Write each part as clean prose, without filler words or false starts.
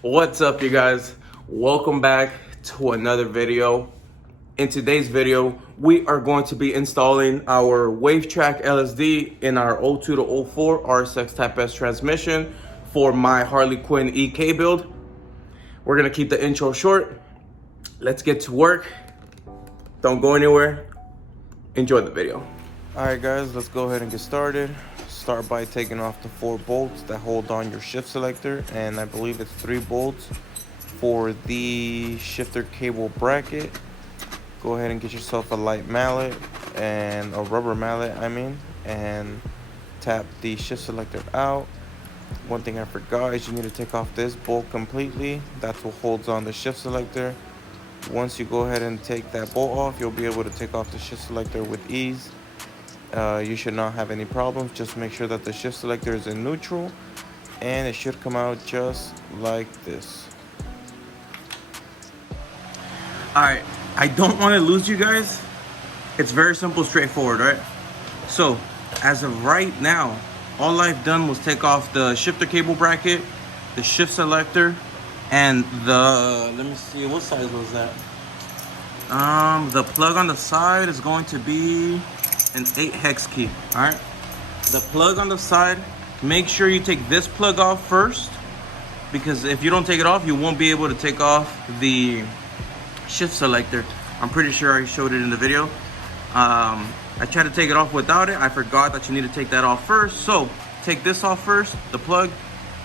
What's up, you guys? Welcome back to another video. In today's video, we are going to be installing our Wavetrac Lsd in our 02 to 04 RSX Type S transmission for my Harley Quinn EK build. We're gonna keep the intro short. Let's get to work. Don't go anywhere. Enjoy the video. All right, guys, let's go ahead and get started. Start by taking off the 4 bolts that hold on your shift selector, and I believe it's 3 bolts for the shifter cable bracket. Go ahead and get yourself a light mallet and a rubber mallet, and tap the shift selector out. One thing I forgot is you need to take off this bolt completely. That's what holds on the shift selector. Once you go ahead and take that bolt off, you'll be able to take off the shift selector with ease. You should not have any problems. Just make sure that the shift selector is in neutral, and it should come out just like this. Alright, I don't want to lose you guys. It's very simple, straightforward, right? So, as of right now, all I've done was take off the shifter cable bracket, the shift selector, and the, let me see, what size was that? The plug on the side is going to be an 8 hex key. All right, the plug on the side, make sure you take this plug off first, because if you don't take it off, you won't be able to take off the shift selector. I'm pretty sure I showed it in the video. I tried to take it off without it. I forgot that you need to take that off first. So take this off first, the plug,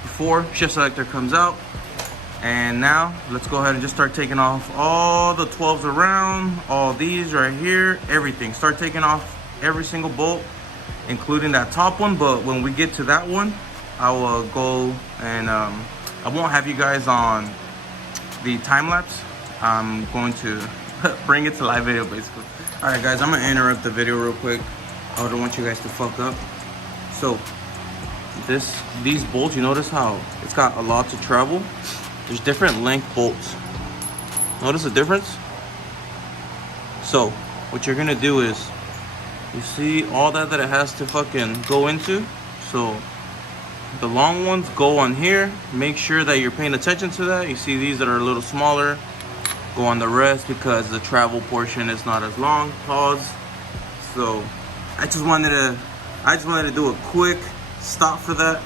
before shift selector comes out. And now let's go ahead and just start taking off all the 12s around, all these right here, everything. Start taking off every single bolt, including that top one. But when we get to that one, I will go and I won't have you guys on the time lapse. I'm going to bring it to live video basically. All right, guys, I'm gonna interrupt the video real quick. I don't want you guys to fuck up. So these bolts, you notice how it's got a lot to travel. There's different length bolts. Notice the difference? So what you're gonna do is, you see all that it has to fucking go into? So the long ones go on here. Make sure that you're paying attention to that. You see these that are a little smaller, go on the rest because the travel portion is not as long. Pause. So I just wanted to do a quick stop for that,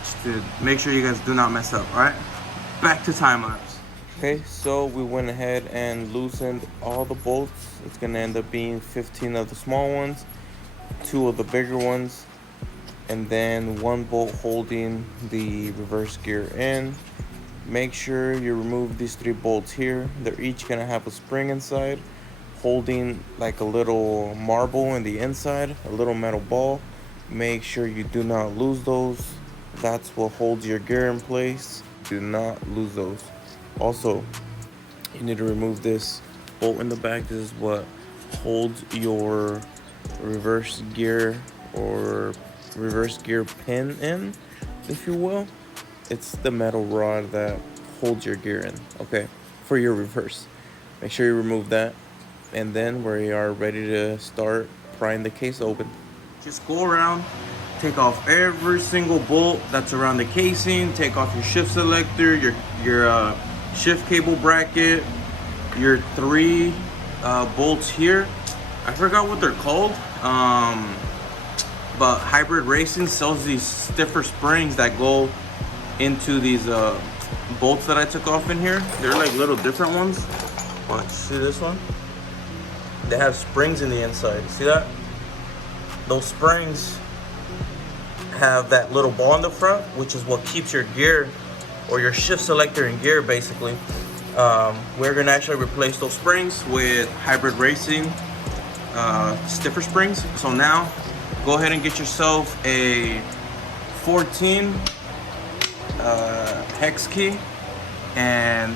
just to make sure you guys do not mess up. All right, back to time lapse. Okay, so we went ahead and loosened all the bolts. It's gonna end up being 15 of the small ones, 2 of the bigger ones, and then 1 bolt holding the reverse gear in. Make sure you remove these 3 bolts here. They're each gonna have a spring inside, holding like a little marble in the inside, a little metal ball. Make sure you do not lose those. That's what holds your gear in place. Do not lose those. Also, you need to remove this bolt in the back. This is what holds your reverse gear or reverse gear pin in, if you will. It's the metal rod that holds your gear in, okay, for your reverse. Make sure you remove that, and then we are ready to start prying the case open. Just go around, take off every single bolt that's around the casing. Take off your shift selector, your shift cable bracket, your 3 bolts here. I forgot what they're called, but Hybrid Racing sells these stiffer springs that go into these bolts that I took off in here. They're like little different ones. Watch, see this one? They have springs in the inside. See that? Those springs have that little ball in the front, which is what keeps your gear or your shift selector in gear basically. We're gonna actually replace those springs with Hybrid Racing stiffer springs. So now go ahead and get yourself a 14 hex key and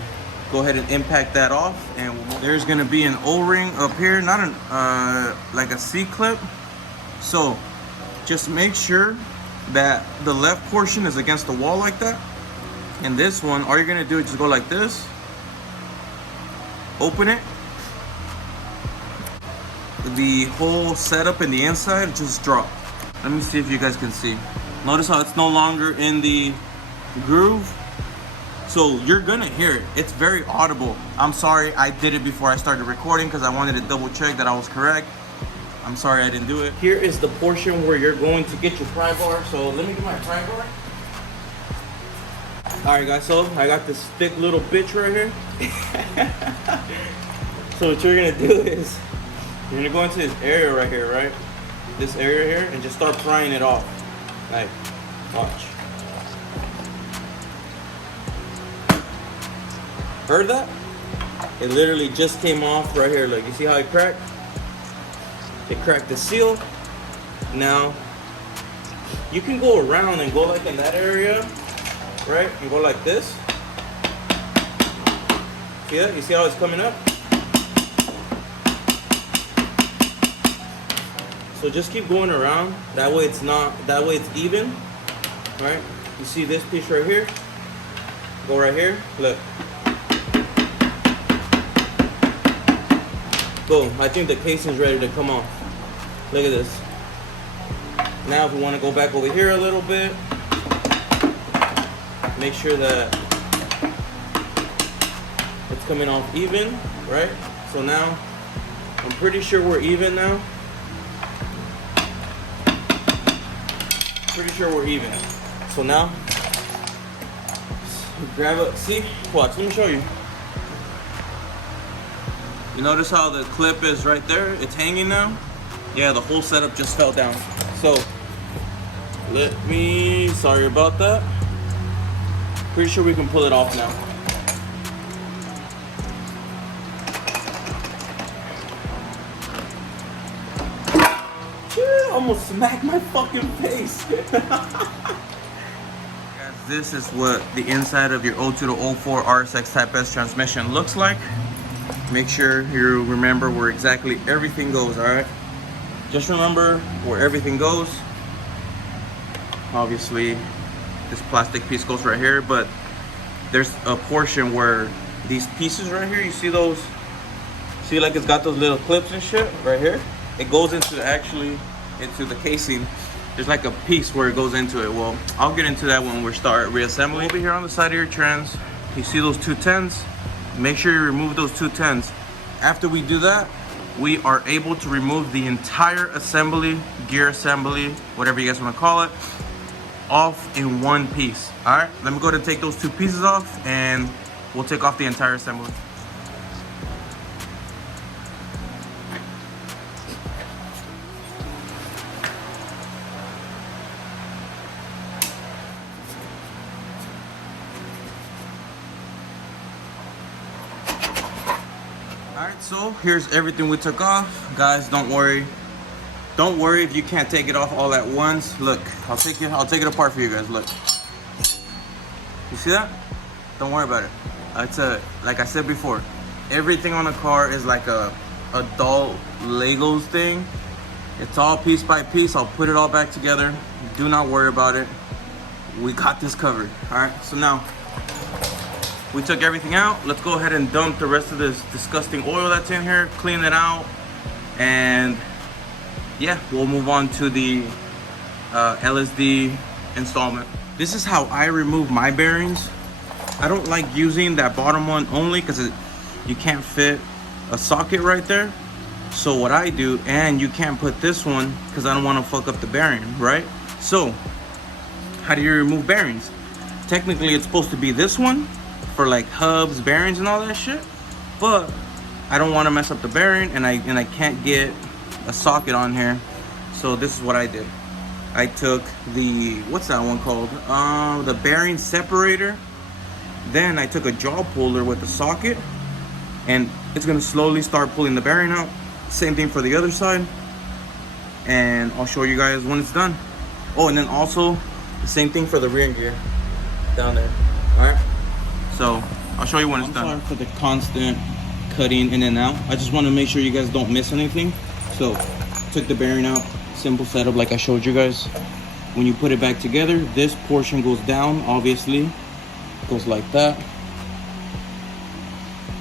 go ahead and impact that off. And there's gonna be an O-ring up here, not an like a C-clip. So just make sure that the left portion is against the wall like that. And this one, all you're gonna do is just go like this, open it. The whole setup in the inside just dropped. Let me see if you guys can see. Notice how it's no longer in the groove. So you're gonna hear it. It's very audible. I'm sorry I did it before I started recording because I wanted to double check that I was correct. I'm sorry I didn't do it. Here is the portion where you're going to get your pry bar. So let me get my pry bar. Alright guys, so I got this thick little bitch right here. So what you're gonna do is, you're gonna go into this area right here, right? This area here, and just start prying it off. Like, watch. Heard that? It literally just came off right here. Look, you see how it cracked? It cracked the seal. Now, you can go around and go like in that area, right? You go like this. See that? You see how it's coming up? So just keep going around. That way it's even, right? You see this piece right here? Go right here, look. Boom, I think the casing's ready to come off. Look at this. Now if we want to go back over here a little bit, make sure that it's coming off even, right? So now, I'm pretty sure we're even now. Pretty sure we're even. So now, grab it, see? Watch, let me show you. You notice how the clip is right there? It's hanging now? Yeah, the whole setup just fell down. So, sorry about that. Pretty sure we can pull it off now. Almost smacked my fucking face. This is what the inside of your 02 to 04 RSX Type S transmission looks like. Make sure you remember where exactly everything goes, alright? Just remember where everything goes. Obviously, this plastic piece goes right here, but there's a portion where these pieces right here, you see those? See, like it's got those little clips and shit right here? It goes into the casing. There's like a piece where it goes into it. Well, I'll get into that when we start reassembling. Over here on the side of your trans, you see those 210s? Make sure you remove those 210s. After we do that, we are able to remove the entire assembly, gear assembly, whatever you guys want to call it, off in one piece. All right, let me go ahead and take those two pieces off and we'll take off the entire assembly. Alright, so here's everything we took off. Guys, don't worry. Don't worry if you can't take it off all at once. Look, I'll take it apart for you guys. Look. You see that? Don't worry about it. It's like I said before, everything on the car is like a adult Legos thing. It's all piece by piece. I'll put it all back together. Do not worry about it. We got this covered. Alright, so now we took everything out. Let's go ahead and dump the rest of this disgusting oil that's in here, clean it out, and yeah, we'll move on to the Lsd installment. This is how I remove my bearings. I don't like using that bottom one only because you can't fit a socket right there. So what I do, and you can't put this one because I don't want to fuck up the bearing, right? So how do you remove bearings? Technically it's supposed to be this one for like hubs, bearings, and all that shit, but I don't want to mess up the bearing, and I can't get a socket on here. So this is what I did. I took the, what's that one called? The bearing separator. Then I took a jaw puller with a socket, and it's gonna slowly start pulling the bearing out. Same thing for the other side, and I'll show you guys when it's done. Oh, and then also the same thing for the rear gear down there. All right. So I'll show you when it's done. Sorry for the constant cutting in and out. I just want to make sure you guys don't miss anything. So took the bearing out, simple setup like I showed you guys. When you put it back together, this portion goes down, obviously. It goes like that.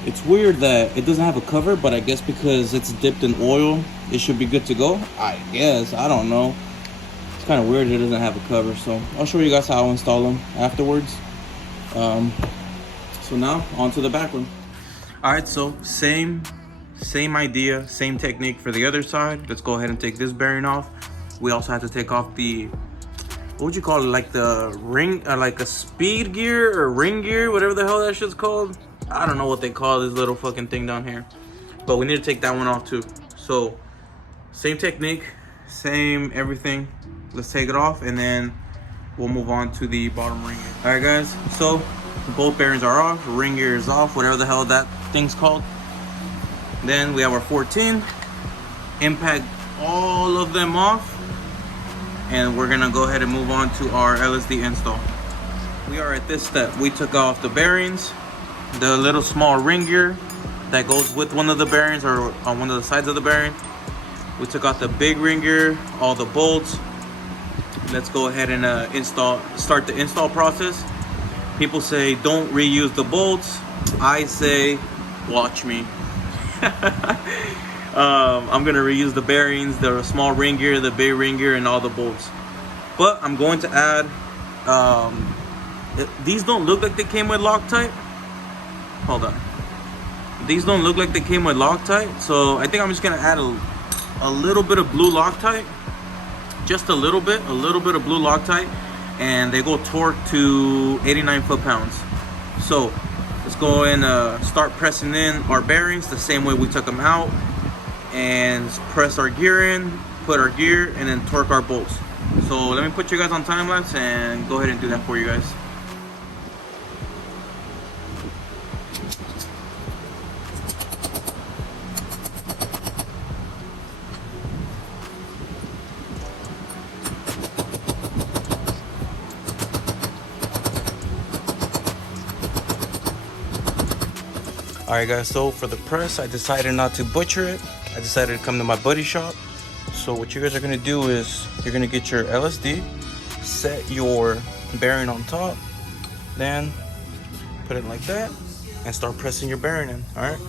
It's weird that it doesn't have a cover, but I guess because it's dipped in oil, it should be good to go. I guess, I don't know. It's kind of weird it doesn't have a cover, so I'll show you guys how I'll install them afterwards. So now onto the back one. All right, so same idea, same technique for the other side. Let's go ahead and take this bearing off. We also have to take off the, what would you call it, like the ring, like a speed gear or ring gear, whatever the hell that shit's called. I don't know what they call this little fucking thing down here, but we need to take that one off too. So same technique, same everything. Let's take it off and then we'll move on to the bottom ring gear. All right guys, so both bearings are off, ring gear is off, whatever the hell that thing's called. Then we have our 14, impact all of them off, and we're gonna go ahead and move on to our Lsd install. We are at this step. We took off the bearings, the little small ring gear that goes with one of the bearings or on one of the sides of the bearing. We took out the big ring gear, all the bolts. Let's go ahead and start the install process. People say don't reuse the bolts. I say watch me. I'm gonna reuse the bearings, the small ring gear, the big ring gear, and all the bolts. But I'm going to add, these don't look like they came with Loctite. Hold on. These don't look like they came with Loctite, so I think I'm just gonna add a little bit of blue Loctite. Just a little bit of blue Loctite, and they go torque to 89 foot-pounds. So let's go and start pressing in our bearings the same way we took them out, and press our gear in, put our gear, and then torque our bolts. So let me put you guys on time lapse and go ahead and do that for you guys. Alright guys, so for the press, I decided not to butcher it. I decided to come to my buddy shop. So what you guys are going to do is you're going to get your Lsd, set your bearing on top, then put it like that and start pressing your bearing in. Alright,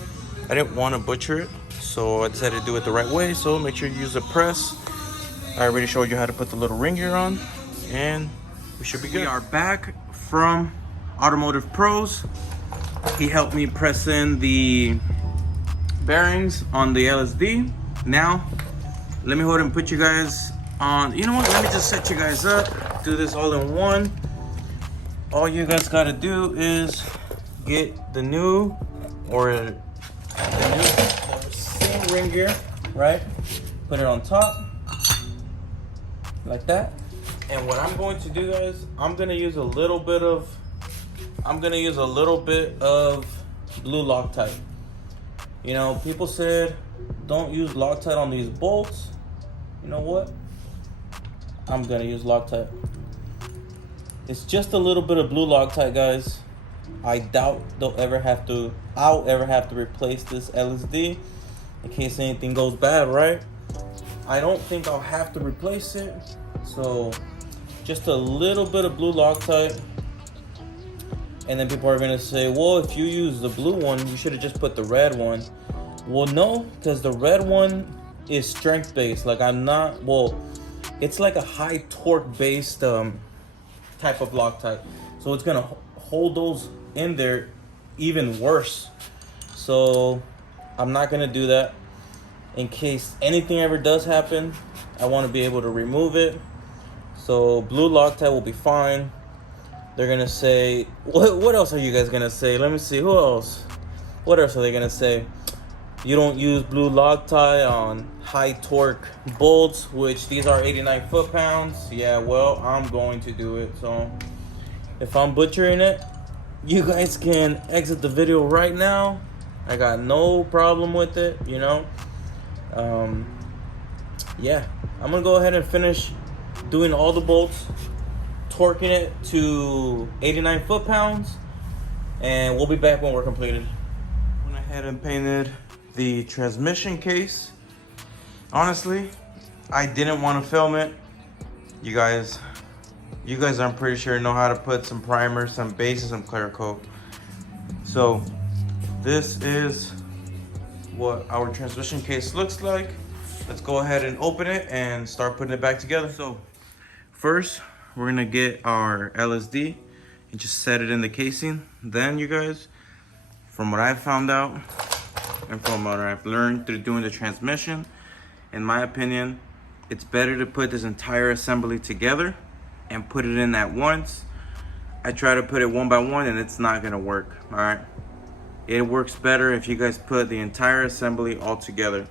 I didn't want to butcher it, so I decided to do it the right way. So make sure you use a press. I already showed you how to put the little ring gear on, and we should be good. We are back from Automotive Pros. He helped me press in the bearings on the Lsd. Now, let me go ahead and put you guys on, you know what, let me just set you guys up, do this all in one. All you guys gotta do is get the new, or the same ring gear, right? Put it on top, like that. And what I'm going to do, guys, I'm gonna use a little bit of blue Loctite. You know, people said don't use Loctite on these bolts. You know what? I'm gonna use Loctite. It's just a little bit of blue Loctite, guys. I doubt I'll ever have to replace this Lsd in case anything goes bad, right? I don't think I'll have to replace it. So just a little bit of blue Loctite. And then people are gonna say, well, if you use the blue one, you should have just put the red one. Well, no, because the red one is strength based. Like it's like a high torque based type of Loctite. So it's gonna hold those in there even worse. So I'm not gonna do that. In case anything ever does happen, I wanna be able to remove it. So blue Loctite will be fine. They're gonna say, what else are you guys gonna say? Let me see, who else? What else are they gonna say? You don't use blue Loctite on high torque bolts, which these are 89 foot-pounds. Yeah, well, I'm going to do it. So if I'm butchering it, you guys can exit the video right now. I got no problem with it, you know. Yeah, I'm gonna go ahead and finish doing all the bolts, torquing it to 89 foot-pounds, and we'll be back when we're completed. Went ahead and painted the transmission case. Honestly, I didn't want to film it. You guys I'm pretty sure know how to put some primer, some base, and some clear coat. So this is what our transmission case looks like. Let's go ahead and open it and start putting it back together. So first, we're gonna get our Lsd and just set it in the casing. Then you guys, from what I've found out and from what I've learned through doing the transmission, in my opinion, it's better to put this entire assembly together and put it in at once. I try to put it one by one and it's not gonna work, all right? It works better if you guys put the entire assembly all together.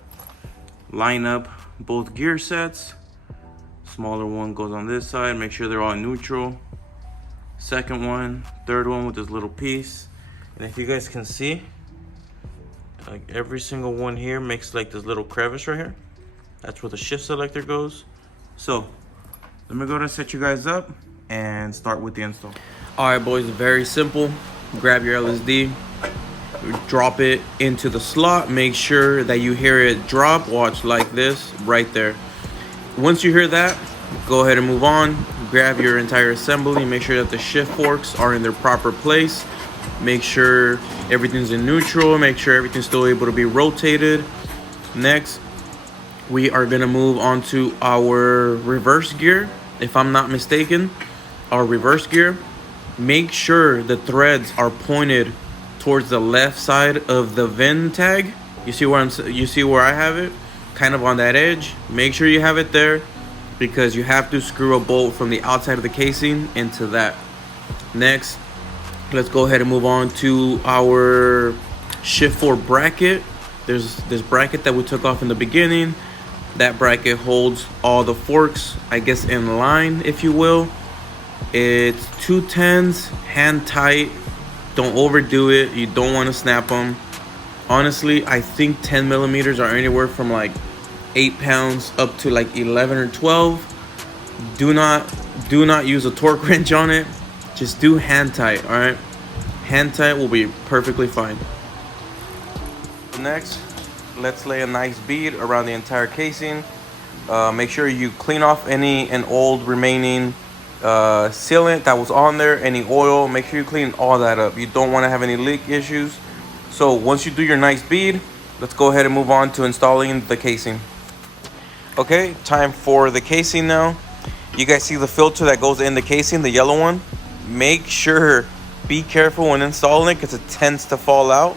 Line up both gear sets. Smaller one goes on this side, make sure they're all neutral. Second one, third one with this little piece. And if you guys can see, like every single one here makes like this little crevice right here. That's where the shift selector goes. So let me go to set you guys up and start with the install. All right, boys, very simple. Grab your LSD, drop it into the slot. Make sure that you hear it drop. Watch like this right there. Once you hear that, go ahead and move on. Grab your entire assembly. Make sure that the shift forks are in their proper place. Make sure everything's in neutral. Make sure everything's still able to be rotated. Next, we are gonna move on to our reverse gear. If I'm not mistaken, our reverse gear, make sure the threads are pointed towards the left side of the VIN tag. You see where I have it? Kind of on that edge. Make sure you have it there because you have to screw a bolt from the outside of the casing into that. Next, let's go ahead and move on to our shift 4 bracket. There's this bracket that we took off in the beginning. That bracket holds all the forks, I guess, in line, if you will. It's 210s, hand tight. Don't overdo it. You don't want to snap them. Honestly, I think 10 millimeters are anywhere from like 8 pounds up to like 11 or 12. Do not use a torque wrench on it. Just do hand tight, all right? Hand tight will be perfectly fine. Next, let's lay a nice bead around the entire casing. Make sure you clean off an old remaining sealant that was on there, any oil. Make sure you clean all that up. You don't want to have any leak issues. So once you do your nice bead, let's go ahead and move on to installing the casing. Okay, time for the casing now. You guys see the filter that goes in the casing, the yellow one? Make sure, be careful when installing it because it tends to fall out.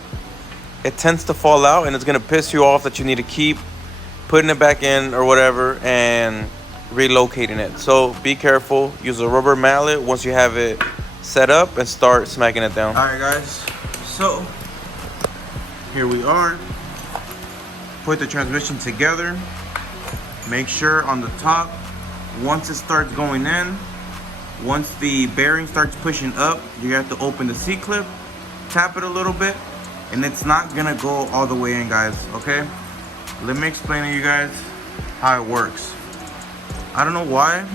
It tends to fall out and it's gonna piss you off that you need to keep putting it back in or whatever and relocating it. So be careful, use a rubber mallet once you have it set up and start smacking it down. All right, guys, so here we are. Put the transmission together. Make sure on the top, once it starts going in, once the bearing starts pushing up, you have to open the C-clip, tap it a little bit, and it's not gonna go all the way in, guys, okay? Let me explain to you guys how it works. I don't know why,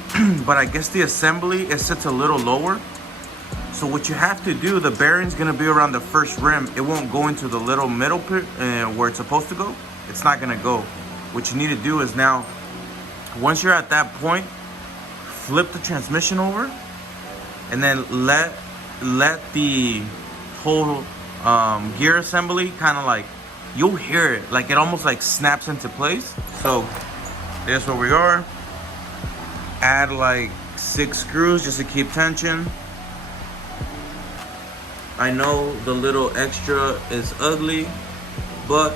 but I guess the assembly, it sits a little lower. So what you have to do, the bearing's gonna be around the first rim. It won't go into the little middle pit where it's supposed to go. It's not gonna go. What you need to do is now, once you're at that point, flip the transmission over and then let the whole gear assembly kind of like, you'll hear it, like it almost like snaps into place. So there's where we are. Add like 6 screws just to keep tension. I know the little extra is ugly, but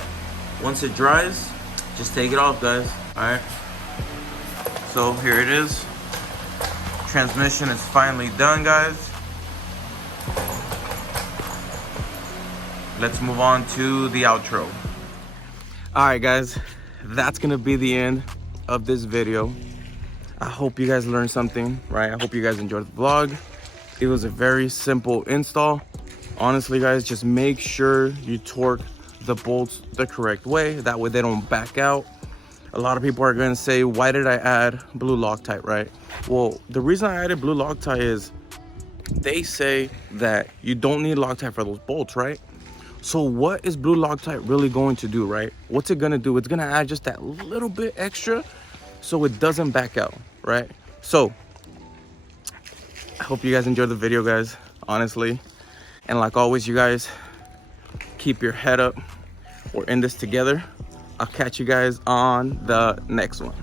once it dries, just take it off, guys. All right. So here it is. Transmission is finally done, guys. Let's move on to the outro. All right, guys, that's gonna be the end of this video. I hope you guys learned something, right? I hope you guys enjoyed the vlog. It was a very simple install. Honestly, guys, just make sure you torque the bolts the correct way. That way they don't back out. A lot of people are gonna say, why did I add blue Loctite, right? Well, the reason I added blue Loctite is they say that you don't need Loctite for those bolts, right? So what is blue Loctite really going to do, right? What's it gonna do? It's gonna add just that little bit extra so it doesn't back out, right? So I hope you guys enjoyed the video, guys, honestly. And like always, you guys, keep your head up. We're in this together. I'll catch you guys on the next one.